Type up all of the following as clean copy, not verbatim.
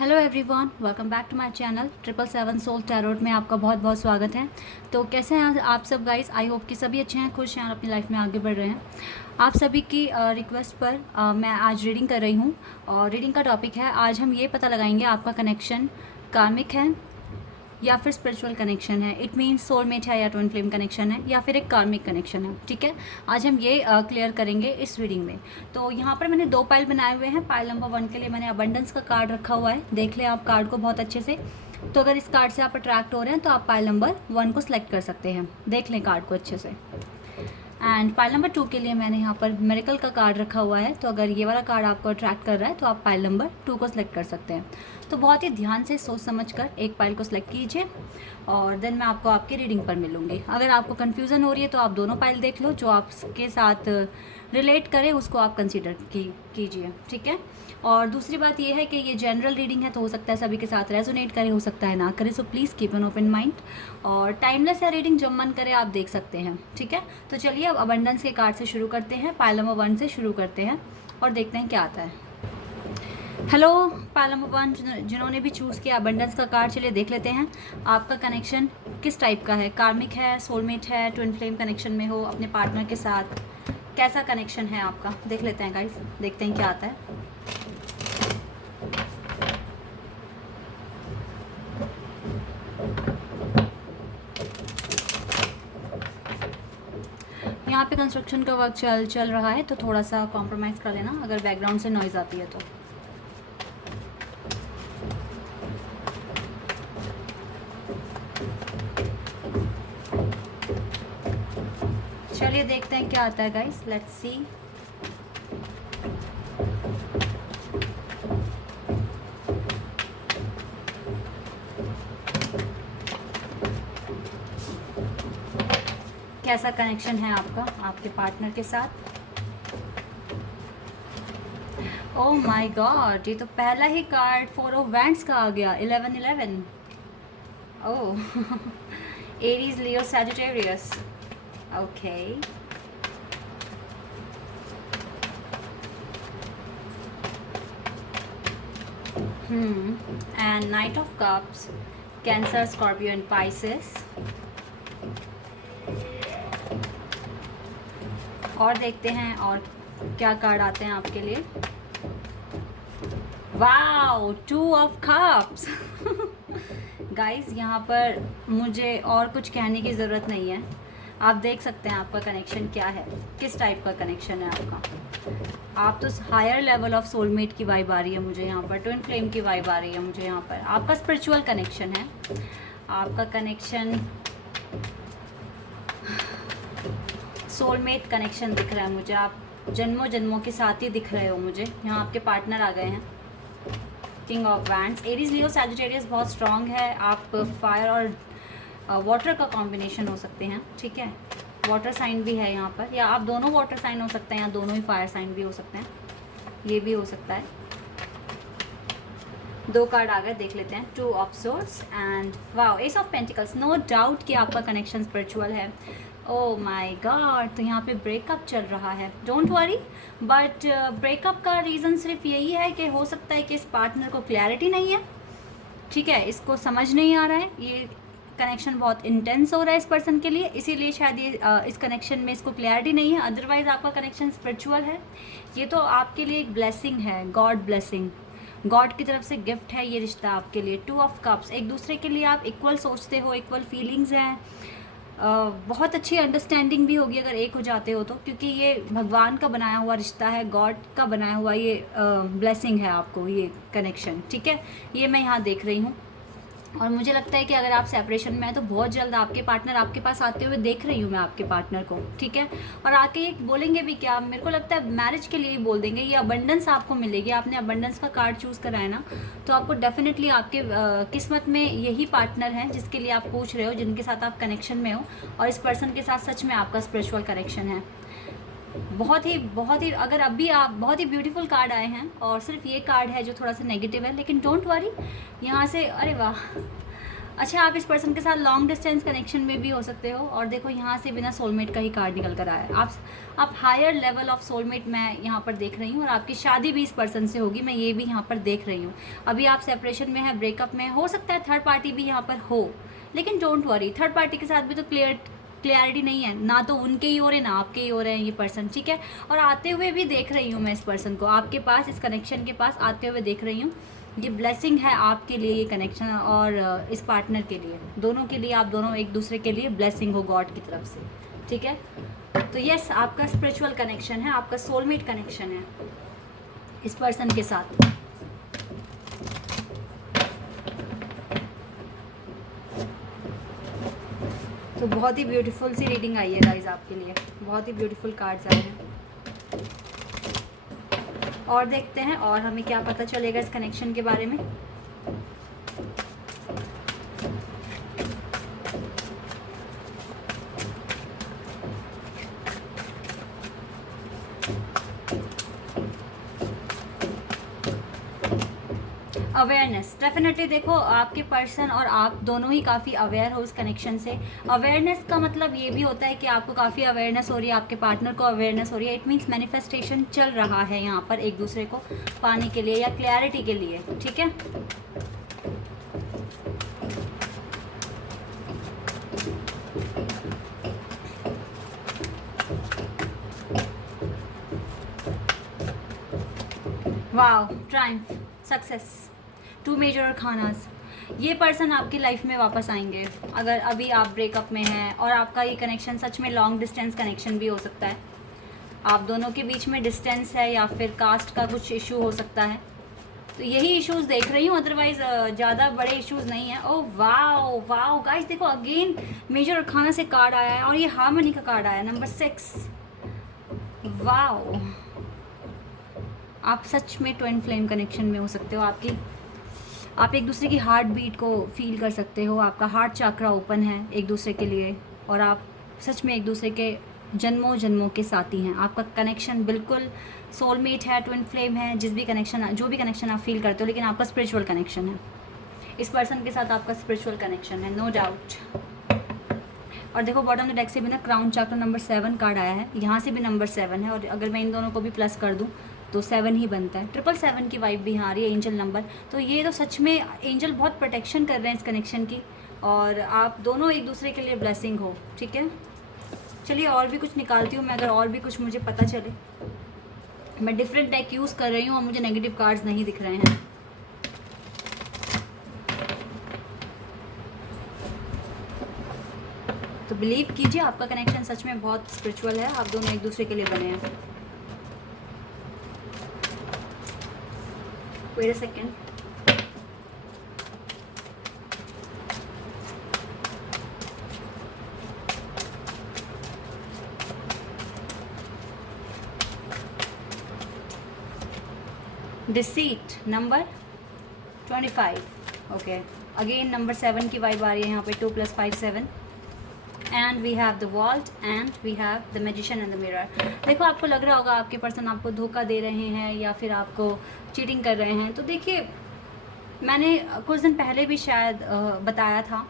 Hello everyone, welcome back to my channel 777 soul tarot में आपका बहुत बहुत स्वागत है। तो कैसे हैं आप सब गाइस? आई होप कि सभी अच्छे हैं, खुश हैं और अपनी लाइफ में आगे बढ़ रहे हैं। आप सभी की रिक्वेस्ट पर मैं आज रीडिंग कर रही हूँ और रीडिंग का टॉपिक है, आज हम ये पता लगाएंगे आपका कनेक्शन कार्मिक है या फिर स्पिरिचुअल कनेक्शन है। इट मीन्स सोलमेट है या ट्विन फ्लेम कनेक्शन है या फिर एक कार्मिक कनेक्शन है। ठीक है, आज हम ये क्लियर करेंगे इस रीडिंग में। तो यहाँ पर मैंने 2 पाइल बनाए हुए हैं। पाइल नंबर 1 के लिए मैंने अबंडेंस का कार्ड रखा हुआ है, देख लें आप कार्ड को बहुत अच्छे से। तो अगर इस कार्ड से आप अट्रैक्ट हो रहे हैं तो आप पाइल नंबर 1 को सिलेक्ट कर सकते हैं, देख लें कार्ड को अच्छे से। एंड पाइल नंबर 2 के लिए मैंने यहाँ पर मिरेकल का कार्ड रखा हुआ है। तो अगर ये वाला कार्ड आपको अट्रैक्ट कर रहा है तो आप पाइल नंबर 2 को सिलेक्ट कर सकते हैं। तो बहुत ही ध्यान से सोच समझ कर एक पाइल को सिलेक्ट कीजिए और देन मैं आपको आपकी रीडिंग पर मिलूंगी। अगर आपको कन्फ्यूज़न हो रही है तो आप दोनों पाइल देख लो, जो आपके साथ रिलेट करे उसको आप कंसिडर कीजिए। ठीक है, और दूसरी बात ये है कि ये जनरल रीडिंग है, तो हो सकता है सभी के साथ रेजोनेट करे, हो सकता है ना करे। So please keep an open mind और टाइमलेस है रीडिंग, जब मन करे आप देख सकते हैं। ठीक है, तो चलिए अब अबंडेंस के कार्ड से शुरू करते हैं। पाइल नंबर 1 से शुरू करते हैं और देखते हैं क्या आता है। हेलो पाइल नंबर 1 जिन्होंने भी चूज़ किया अबंडेंस का कार्ड, चलिए देख लेते हैं आपका कनेक्शन किस टाइप का है। कार्मिक है, सोलमेट है, ट्विन फ्लेम कनेक्शन में हो अपने पार्टनर के साथ, कैसा कनेक्शन है आपका, देख लेते हैं गाइस, देखते हैं क्या आता है। यहाँ पे कंस्ट्रक्शन का वर्क चल रहा है, तो थोड़ा सा कॉम्प्रोमाइज़ कर लेना अगर बैकग्राउंड से नॉइज़ आती है तो। चलिए देखते हैं क्या आता है गाइस, लेट्स सी। कैसा कनेक्शन है आपका आपके पार्टनर के साथ। ओह माय गॉड, ये तो पहला ही कार्ड 4 ऑफ वैंड्स का आ गया, 11-11। Oh Aries, Leo, Sagittarius. Okay, and knight of cups, Cancer, Scorpio and Pisces. और देखते हैं और क्या कार्ड आते हैं आपके लिए। Wow, 2 of cups. गाइस यहाँ पर मुझे और कुछ कहने की ज़रूरत नहीं है, आप देख सकते हैं आपका कनेक्शन क्या है, किस टाइप का कनेक्शन है आपका। आप तो हायर लेवल ऑफ सोलमेट की वाइब आ रही है मुझे यहाँ पर, ट्विन फ्लेम की वाइब आ रही है मुझे यहाँ पर। आपका स्पिरिचुअल कनेक्शन है, आपका कनेक्शन सोलमेट कनेक्शन दिख रहा है मुझे। आप जन्मों जन्मों के साथ ही दिख रहे हो मुझे। यहाँ आपके पार्टनर आ गए हैं, king of wands. Aries, Leo, Sagittarius बहुत स्ट्रॉन्ग है। आप फायर और वाटर का कॉम्बिनेशन हो सकते हैं। ठीक है, वाटर साइन भी है यहाँ पर, या आप दोनों वाटर साइन हो सकते हैं या दोनों ही फायर साइन भी हो सकते हैं, ये भी हो सकता है। 2 कार्ड आ गए, देख लेते हैं। 2 of swords and wow, ace of pentacles. No doubt कि आपका कनेक्शन स्पिरिचुअल है। ओह माय गॉड, तो यहाँ पे ब्रेकअप चल रहा है। डोंट वरी, बट ब्रेकअप का रीज़न सिर्फ यही है कि हो सकता है कि इस पार्टनर को क्लैरिटी नहीं है। ठीक है, इसको समझ नहीं आ रहा है, ये कनेक्शन बहुत इंटेंस हो रहा है इस पर्सन के लिए, इसीलिए शायद ये इस कनेक्शन में इसको क्लैरिटी नहीं है। अदरवाइज़ आपका कनेक्शन स्पिरिचुअल है। ये तो आपके लिए एक ब्लेसिंग है, गॉड ब्लेसिंग, गॉड की तरफ से गिफ्ट है ये रिश्ता आपके लिए। 2 ऑफ कप्स, एक दूसरे के लिए आप इक्वल सोचते हो, इक्वल फीलिंग्स हैं। बहुत अच्छी अंडरस्टैंडिंग भी होगी अगर एक हो जाते हो तो, क्योंकि ये भगवान का बनाया हुआ रिश्ता है, गॉड का बनाया हुआ ये ब्लेसिंग है आपको ये कनेक्शन। ठीक है, ये मैं यहाँ देख रही हूँ और मुझे लगता है कि अगर आप सेपरेशन में हैं तो बहुत जल्द आपके पार्टनर आपके पास आते हुए देख रही हूँ मैं आपके पार्टनर को। ठीक है, और आके ये बोलेंगे भी क्या, मेरे को लगता है मैरिज के लिए ही बोल देंगे। ये अबंडेंस आपको मिलेगी, आपने अबंडेंस का कार्ड चूज़ करा है ना, तो आपको डेफिनेटली आपके किस्मत में यही पार्टनर है जिसके लिए आप पूछ रहे हो, जिनके साथ आप कनेक्शन में हो, और इस पर्सन के साथ सच में आपका स्पिरिचुअल कनेक्शन है। बहुत ही अगर अभी आप बहुत ही ब्यूटीफुल कार्ड आए हैं और सिर्फ ये कार्ड है जो थोड़ा सा नेगेटिव है, लेकिन डोंट वरी, यहाँ से अरे वाह, अच्छा, आप इस पर्सन के साथ लॉन्ग डिस्टेंस कनेक्शन में भी हो सकते हो। और देखो यहाँ से बिना सोलमेट का ही कार्ड निकल कर आया है। आप हायर लेवल ऑफ सोलमेट मैं यहाँ पर देख रही हूँ, और आपकी शादी भी इस पर्सन से होगी, मैं ये भी यहाँ पर देख रही हूँ। अभी आप सेपरेशन में है, ब्रेकअप में हो सकता है, थर्ड पार्टी भी यहाँ पर हो, लेकिन डोंट वरी, थर्ड पार्टी के साथ भी तो क्लियरिटी नहीं है ना, तो उनके ही हो रहे ना आपके ही हो रहे हैं ये पर्सन, ठीक है। और आते हुए भी देख रही हूँ मैं इस पर्सन को आपके पास, इस कनेक्शन के पास आते हुए देख रही हूँ। ये ब्लेसिंग है आपके लिए ये कनेक्शन, और इस पार्टनर के लिए, दोनों के लिए, आप दोनों एक दूसरे के लिए ब्लेसिंग हो गॉड की तरफ से, ठीक है। तो यस, आपका स्पिरिचुअल कनेक्शन है, आपका सोलमेट कनेक्शन है इस पर्सन के साथ। तो बहुत ही ब्यूटीफुल सी रीडिंग आई है गाइज आपके लिए, बहुत ही ब्यूटीफुल कार्ड्स आए हैं। और देखते हैं और हमें क्या पता चलेगा इस कनेक्शन के बारे में। अवेयरनेस, डेफिनेटली देखो आपके पर्सन और आप दोनों ही काफ़ी अवेयर हो उस कनेक्शन से। अवेयरनेस का मतलब ये भी होता है कि आपको काफ़ी अवेयरनेस हो रही है, आपके पार्टनर को अवेयरनेस हो रही है। इट मीन्स मैनिफेस्टेशन चल रहा है यहाँ पर एक दूसरे को पाने के लिए या क्लैरिटी के लिए, ठीक है। Wow, triumph, success, two major arcanas. ये पर्सन आपकी लाइफ में वापस आएंगे अगर अभी आप ब्रेकअप में हैं, और आपका ये कनेक्शन सच में लॉन्ग डिस्टेंस कनेक्शन भी हो सकता है। आप दोनों के बीच में डिस्टेंस है या फिर कास्ट का कुछ इशू हो सकता है, तो यही इश्यूज देख रही हूँ, अदरवाइज ज़्यादा बड़े इश्यूज नहीं है। ओह वाओ वाओ गाइस, देखो अगेन मेजर अरकाना से कार्ड आया है, और ये हार्मनी का कार्ड आया है, नंबर 6। वाओ, आप सच में ट्विन फ्लेम कनेक्शन में हो सकते हो। आप एक दूसरे की हार्ट बीट को फील कर सकते हो, आपका हार्ट चक्रा ओपन है एक दूसरे के लिए, और आप सच में एक दूसरे के जन्मों जन्मों के साथी हैं। आपका कनेक्शन बिल्कुल सोलमेट है, ट्विन फ्लेम है, जो भी कनेक्शन आप फील करते हो, लेकिन आपका स्पिरिचुअल कनेक्शन है इस पर्सन के साथ, आपका स्पिरिचुअल कनेक्शन है, नो डाउट। और देखो बॉटम ऑफ द डेक से भी ना क्राउन चक्र नंबर 7 कार्ड आया है, यहाँ से भी नंबर 7 है, और अगर मैं इन दोनों को भी प्लस कर दूँ तो 7 ही बनता है। 777 की वाइब भी यहाँ आ रही है, एंजल नंबर। तो ये तो सच में एंजल बहुत प्रोटेक्शन कर रहे हैं इस कनेक्शन की, और आप दोनों एक दूसरे के लिए ब्लेसिंग हो, ठीक है। चलिए और भी कुछ निकालती हूँ मैं, अगर और भी कुछ मुझे पता चले। मैं डिफरेंट डेक यूज़ कर रही हूँ और मुझे नेगेटिव कार्ड्स नहीं दिख रहे हैं। तो बिलीव कीजिए, आपका कनेक्शन सच में बहुत स्पिरिचुअल है, आप दोनों एक दूसरे के लिए बने हैं। Wait a second. Deceit number 25. Okay. Again number 7 की वाइब आ रही है यहाँ पे, 2 + 5 7. And we have the world and we have the magician and the mirror. देखो आपको लग रहा होगा आपके पर्सन आपको धोखा दे रहे हैं या फिर आपको चीटिंग कर रहे हैं। तो देखिए, मैंने कुछ दिन पहले भी शायद बताया था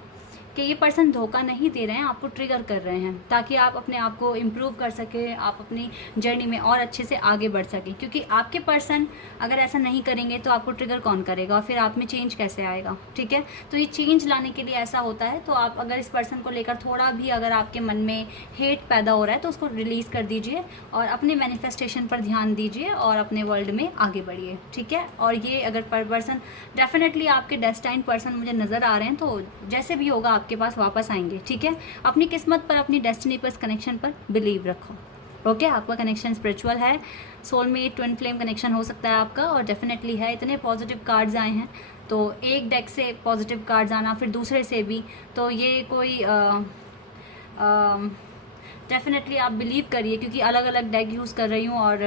कि ये पर्सन धोखा नहीं दे रहे हैं, आपको ट्रिगर कर रहे हैं ताकि आप अपने आप को इम्प्रूव कर सकें, आप अपनी जर्नी में और अच्छे से आगे बढ़ सकें। क्योंकि आपके पर्सन अगर ऐसा नहीं करेंगे तो आपको ट्रिगर कौन करेगा, और फिर आप में चेंज कैसे आएगा, ठीक है। तो ये चेंज लाने के लिए ऐसा होता है। तो आप अगर इस पर्सन को लेकर थोड़ा भी अगर आपके मन में हेट पैदा हो रहा है तो उसको रिलीज़ कर दीजिए और अपने मैनिफेस्टेशन पर ध्यान दीजिए और अपने वर्ल्ड में आगे बढ़िए, ठीक है। और ये अगर पर्सन डेफिनेटली आपके डेस्टाइन पर्सन मुझे नज़र आ रहे हैं, तो जैसे भी होगा आपके पास वापस आएंगे, ठीक है। अपनी किस्मत पर, अपनी डेस्टिनी पर, इस कनेक्शन पर बिलीव रखो, ओके। आपका कनेक्शन स्पिरिचुअल है, सोलमेट ट्विन फ्लेम कनेक्शन हो सकता है आपका, और डेफिनेटली है। इतने पॉजिटिव कार्ड्स आए हैं, तो एक डेक से पॉजिटिव कार्ड्स आना, फिर दूसरे से भी, तो ये कोई डेफिनेटली आप बिलीव करिए, क्योंकि अलग अलग डेक यूज़ कर रही हूँ और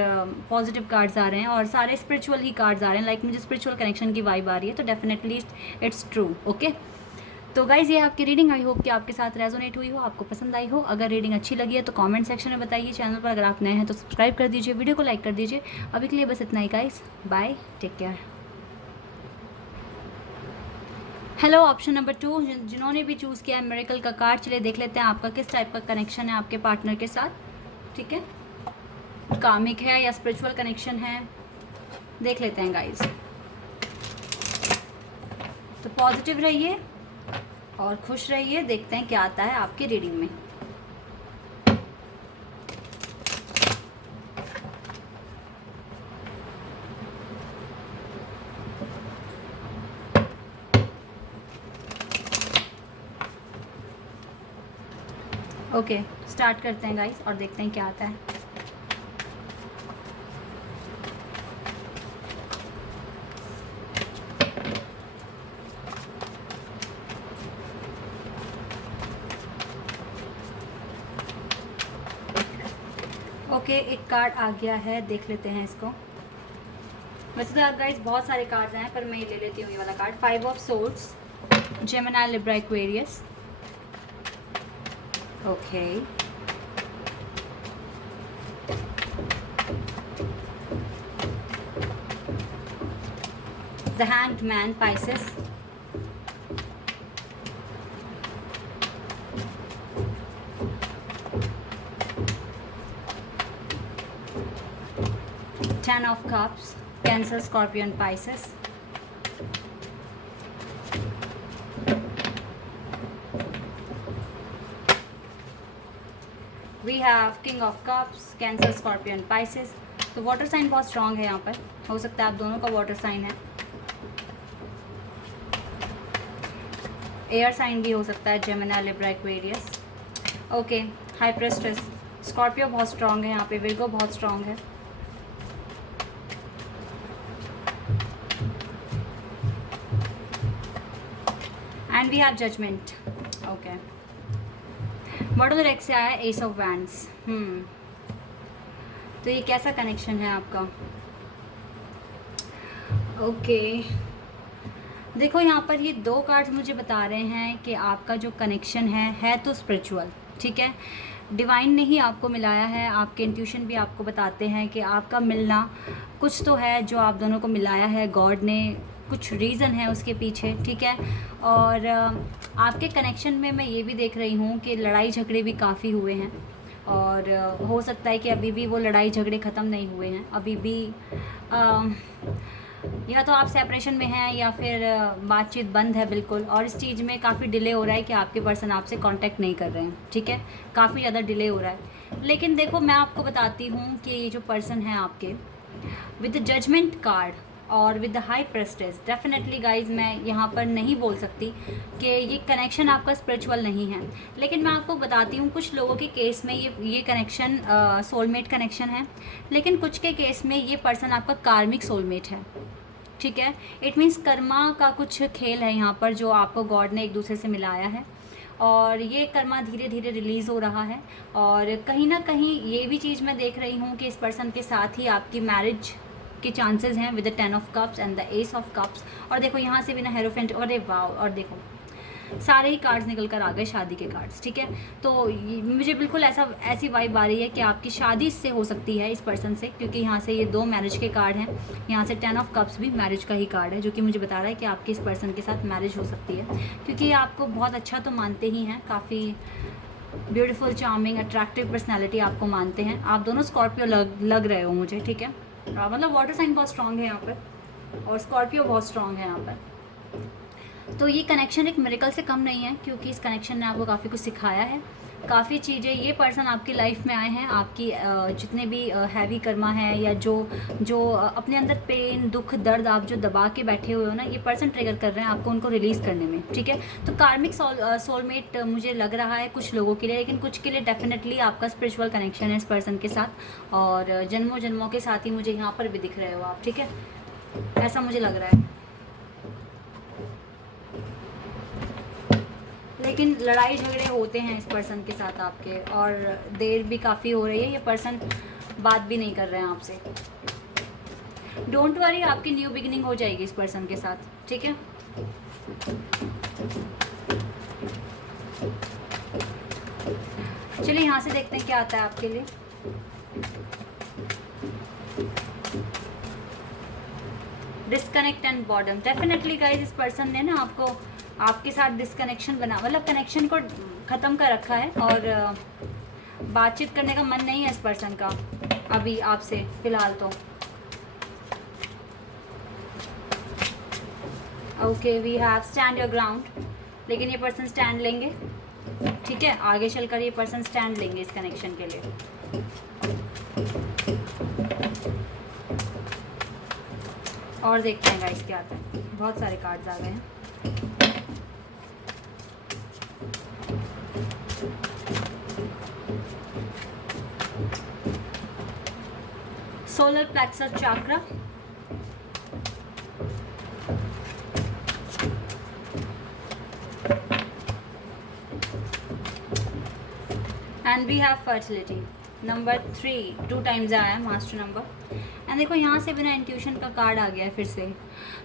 पॉजिटिव कार्ड्स आ रहे हैं और सारे स्पिरिचुअल ही कार्ड्स आ रहे हैं। लाइक मुझे स्पिरिचुअल कनेक्शन की वाइब आ रही है, तो डेफिनेटली इट्स ट्रू, ओके। तो गाइज़ ये आपकी रीडिंग, आई होप कि आपके साथ रेजोनेट हुई हो, आपको पसंद आई हो। अगर रीडिंग अच्छी लगी है तो कमेंट सेक्शन में बताइए। चैनल पर अगर आप नए हैं तो सब्सक्राइब कर दीजिए, वीडियो को लाइक कर दीजिए। अभी के लिए बस इतना ही guys, bye, take care. Hello, option number 2 जिन्होंने भी चूज़ किया है मिरेकल का कार्ड, चलिए देख लेते हैं आपका किस टाइप का कनेक्शन है आपके पार्टनर के साथ। ठीक है, कामिक है या स्पिरिचुअल कनेक्शन है, देख लेते हैं गाइस। तो पॉजिटिव रहिए और खुश रहिए, देखते हैं क्या आता है आपकी रीडिंग में। ओके, स्टार्ट करते हैं गाइस और देखते हैं क्या आता है। ओके, एक कार्ड आ गया है, देख लेते हैं इसको। वैसे तो गाइस बहुत सारे कार्ड्स हैं, पर मैं ये ले लेती हूँ ये वाला card. 5 of swords, Gemini, Libra, Aquarius. Okay, the hanged man, Pisces. Ten of Cups, Cancer, Scorpion, Pisces. We have King of Cups, Cancer, Scorpion, Pisces. तो वाटर साइन बहुत स्ट्रांग है यहाँ पर, हो सकता है आप दोनों का वाटर साइन है। एयर साइन भी हो सकता है, Gemini, Libra, Aquarius. Okay, high priestess, Scorpio बहुत स्ट्रांग है यहाँ पे, विर्गो बहुत स्ट्रांग है। And we have judgement. Okay, bottom रेक से आया एस ऑफ वैंड्स। तो ये कैसा कनेक्शन है आपका? ओके, देखो यहाँ पर ये 2 कार्ड्स मुझे बता रहे हैं कि आपका जो कनेक्शन है तो स्पिरिचुअल। ठीक है, डिवाइन ने ही आपको मिलाया है, आपके इंट्यूशन भी आपको बताते हैं कि आपका मिलना कुछ तो है जो आप दोनों को मिलाया है गॉड ने, कुछ रीज़न है उसके पीछे। ठीक है, और आपके कनेक्शन में मैं ये भी देख रही हूँ कि लड़ाई झगड़े भी काफ़ी हुए हैं, और हो सकता है कि अभी भी वो लड़ाई झगड़े ख़त्म नहीं हुए हैं, अभी भी या तो आप सेपरेशन में हैं या फिर बातचीत बंद है बिल्कुल, और इस चीज़ में काफ़ी डिले हो रहा है कि आपके पर्सन आपसे कांटेक्ट नहीं कर रहे हैं। ठीक है, काफ़ी ज़्यादा डिले हो रहा है। लेकिन देखो, मैं आपको बताती हूँ कि ये जो पर्सन है आपके, विद द जजमेंट कार्ड और with the high प्रेस्टेस, definitely guys मैं यहाँ पर नहीं बोल सकती कि ये कनेक्शन आपका स्पिरिचुअल नहीं है, लेकिन मैं आपको बताती हूँ कुछ लोगों के केस में ये कनेक्शन सोलमेट कनेक्शन है, लेकिन कुछ के केस में ये पर्सन आपका कार्मिक सोलमेट है। ठीक है, इट मीन्स कर्मा का कुछ खेल है यहाँ पर जो आपको गॉड ने एक दूसरे से मिलाया है, और ये कर्मा धीरे धीरे रिलीज़ हो रहा है। और कहीं ना कहीं ये भी चीज़ मैं देख रही हूँ कि इस पर्सन के साथ ही आपकी मैरिज के चांसेस हैं with the 10 of cups and the S of cups. और देखो यहाँ से भी ना हेरोफेंट, अरे वाह, और देखो सारे ही कार्ड्स निकल कर आ गए, शादी के कार्ड्स। ठीक है, तो मुझे बिल्कुल ऐसी वाइब आ रही है कि आपकी शादी इससे हो सकती है, इस पर्सन से, क्योंकि यहाँ से ये 2 मैरिज के कार्ड हैं, यहाँ से 10 ऑफ कप्स भी मैरिज का ही कार्ड है, जो कि मुझे बता रहा है कि आपकी इस पर्सन के साथ मैरिज हो सकती है, क्योंकि आपको बहुत अच्छा तो मानते ही हैं, काफ़ी ब्यूटीफुल, चार्मिंग, अट्रैक्टिव पर्सनैलिटी आपको मानते हैं। आप दोनों स्कॉर्पियो लग रहे हो मुझे। ठीक है, मतलब वाटर साइन बहुत स्ट्रांग है यहाँ पर, और स्कॉर्पियो बहुत स्ट्रांग है यहाँ पर। तो ये कनेक्शन एक मिरेकल से कम नहीं है, क्योंकि इस कनेक्शन ने आपको काफ़ी कुछ सिखाया है, काफ़ी चीज़ें। ये पर्सन आपकी लाइफ में आए हैं, आपकी जितने भी हैवी कर्मा है या जो अपने अंदर पेन, दुख, दर्द आप जो दबा के बैठे हुए हो ना, ये पर्सन ट्रिगर कर रहे हैं आपको उनको रिलीज़ करने में। ठीक है, तो कार्मिक सोलमेट मुझे लग रहा है कुछ लोगों के लिए, लेकिन कुछ के लिए डेफिनेटली आपका स्पिरिचुअल कनेक्शन है इस पर्सन के साथ, और जन्मों जन्मों के साथ ही मुझे यहाँ पर भी दिख रहे हो आप। ठीक है, ऐसा मुझे लग रहा है, लेकिन लड़ाई झगड़े होते हैं इस पर्सन के साथ आपके, और देर भी काफ़ी हो रही है, ये पर्सन बात भी नहीं कर रहे हैं आपसे। डोंट वरी, आपकी न्यू बिगिनिंग हो जाएगी इस पर्सन के साथ। ठीक है, चलिए यहाँ से देखते हैं क्या आता है आपके लिए। Disconnect and boredom, definitely guys इस पर्सन ने ना आपको आपके साथ डिसकनेक्शन बना, मतलब कनेक्शन को ख़त्म कर रखा है और बातचीत करने का मन नहीं है इस पर्सन का अभी आपसे फ़िलहाल तो। Okay, we have stand your ground, लेकिन ये पर्सन स्टैंड लेंगे, ठीक है, आगे चलकर ये पर्सन स्टैंड लेंगे इस कनेक्शन के लिए। और देखते हैं गाइस क्या आता है, बहुत सारे कार्ड्स आ गए हैं। Solar plexus chakra, and we have fertility number 3 2 times आया है मास्टर नंबर। एंड देखो यहाँ से बिना इंट्यूशन का कार्ड आ गया है फिर से।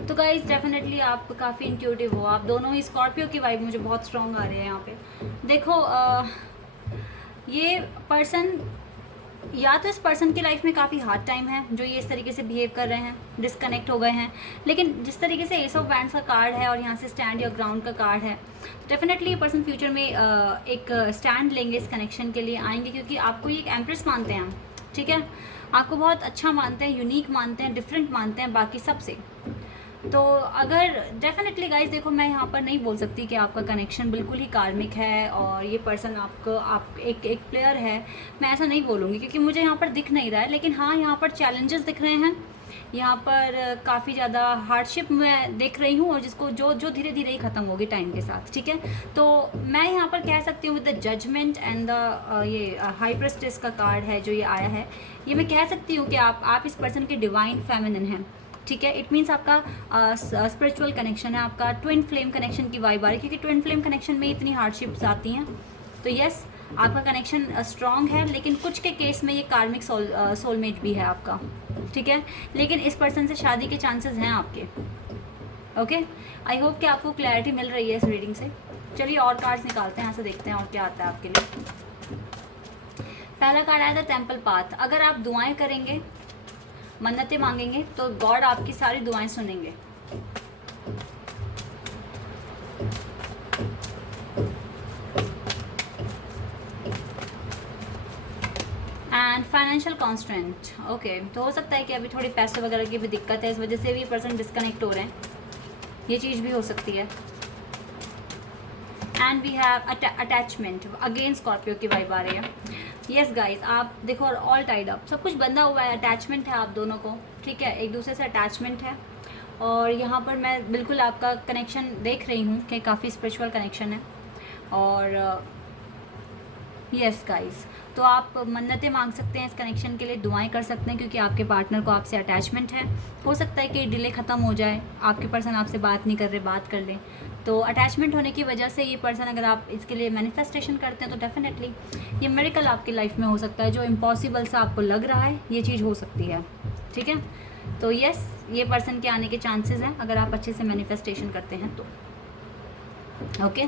तो गाइस डेफिनेटली आप काफ़ी इंट्यूटिव हो, आप दोनों ही। स्कॉर्पियो की वाइब मुझे बहुत स्ट्रॉन्ग आ रही है यहाँ पे। देखो ये पर्सन, या तो इस पर्सन की लाइफ में काफ़ी हार्ड टाइम है जो ये इस तरीके से बिहेव कर रहे हैं, डिस्कनेक्ट हो गए हैं, लेकिन जिस तरीके से एस ऑफ वैंड्स का कार्ड है और यहाँ से स्टैंड योर ग्राउंड का कार्ड है, डेफिनेटली ये पर्सन फ्यूचर में एक स्टैंड लेंगे, इस कनेक्शन के लिए आएंगे, क्योंकि आपको ये एक एम्प्रेस मानते हैं हम, ठीक है, आपको बहुत अच्छा मानते हैं, यूनिक मानते हैं, डिफरेंट मानते हैं बाकी सबसे। तो अगर डेफिनेटली गाइस देखो, मैं यहाँ पर नहीं बोल सकती कि आपका कनेक्शन बिल्कुल ही कार्मिक है और ये पर्सन आपको एक प्लेयर है, मैं ऐसा नहीं बोलूँगी क्योंकि मुझे यहाँ पर दिख नहीं रहा है। लेकिन हाँ, यहाँ पर चैलेंजेस दिख रहे हैं, यहाँ पर काफ़ी ज़्यादा हार्डशिप मैं देख रही हूँ और जिसको जो धीरे धीरे ही ख़त्म होगी टाइम के साथ, ठीक है। तो मैं यहाँ पर कह सकती हूँ with the judgement and the ये हाई प्रेस्टिस का कार्ड है जो ये आया है, ये मैं कह सकती हूँ कि आप इस पर्सन के डिवाइन फेमिनिन हैं, ठीक है। इट मीन्स आपका स्पिरिचुअल कनेक्शन है, आपका ट्विन फ्लेम कनेक्शन की वाइब आ रही है, क्योंकि ट्विन फ्लेम कनेक्शन में इतनी हार्डशिप्स आती हैं। तो यस, आपका कनेक्शन स्ट्रॉन्ग है, लेकिन कुछ के केस में ये कार्मिक सोलमेट भी है आपका, ठीक है। लेकिन इस पर्सन से शादी के चांसेस हैं आपके। ओके, आई होप कि आपको क्लैरिटी मिल रही है इस रीडिंग से। चलिए और कार्ड्स निकालते हैं, यहाँ से देखते हैं और क्या आता है आपके लिए। पहला कार्ड आया था टेम्पल पाथ। अगर आप दुआएं करेंगे, मन्नतें मांगेंगे, तो गॉड आपकी सारी दुआएं सुनेंगे। एंड फाइनेंशियल कॉन्स्टेंट, ओके, तो हो सकता है कि अभी थोड़ी पैसे वगैरह की भी दिक्कत है, इस वजह से भी पर्सन डिस्कनेक्ट हो रहे हैं, ये चीज़ भी हो सकती है। And we have attachment, again Scorpio की वाइब आ रही है। यस गाइज, आप देखो ऑल टाइड अप, सब कुछ बंधा हुआ है, अटैचमेंट है आप दोनों को, ठीक है, एक दूसरे से अटैचमेंट है। और यहाँ पर मैं बिल्कुल आपका कनेक्शन देख रही हूँ कि काफ़ी स्पिरिचुअल कनेक्शन है। और यस गाइज, तो आप मन्नतें मांग सकते हैं इस कनेक्शन के लिए, दुआएं कर सकते हैं, क्योंकि आपके पार्टनर को आपसे अटैचमेंट है। हो सकता है कि डिले ख़त्म हो जाए, आपके पर्सन आपसे बात नहीं कर रहे, बात कर लें। तो अटैचमेंट होने की वजह से ये पर्सन, अगर आप इसके लिए मैनिफेस्टेशन करते हैं तो डेफिनेटली ये मिरेकल आपकी लाइफ में हो सकता है, जो इम्पॉसिबल सा आपको लग रहा है ये चीज़ हो सकती है, ठीक है। तो यस, ये पर्सन के आने के चांसेस हैं अगर आप अच्छे से मैनिफेस्टेशन करते हैं तो। ओके,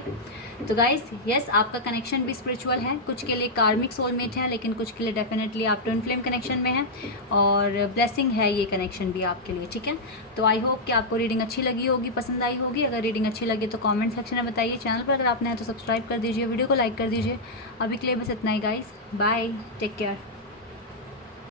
तो गाइस यस, आपका कनेक्शन भी स्पिरिचुअल है, कुछ के लिए कार्मिक सोलमेट है, लेकिन कुछ के लिए डेफिनेटली आप ट्विन फ्लेम कनेक्शन में हैं और ब्लेसिंग है ये कनेक्शन भी आपके लिए, ठीक है। तो आई होप कि आपको रीडिंग अच्छी लगी होगी, पसंद आई होगी। अगर रीडिंग अच्छी लगी तो कमेंट सेक्शन में बताइए। चैनल पर अगर आपने है तो सब्सक्राइब कर दीजिए, वीडियो को लाइक कर दीजिए। अभी के लिए बस इतना ही गाइस, बाय, टेक केयर।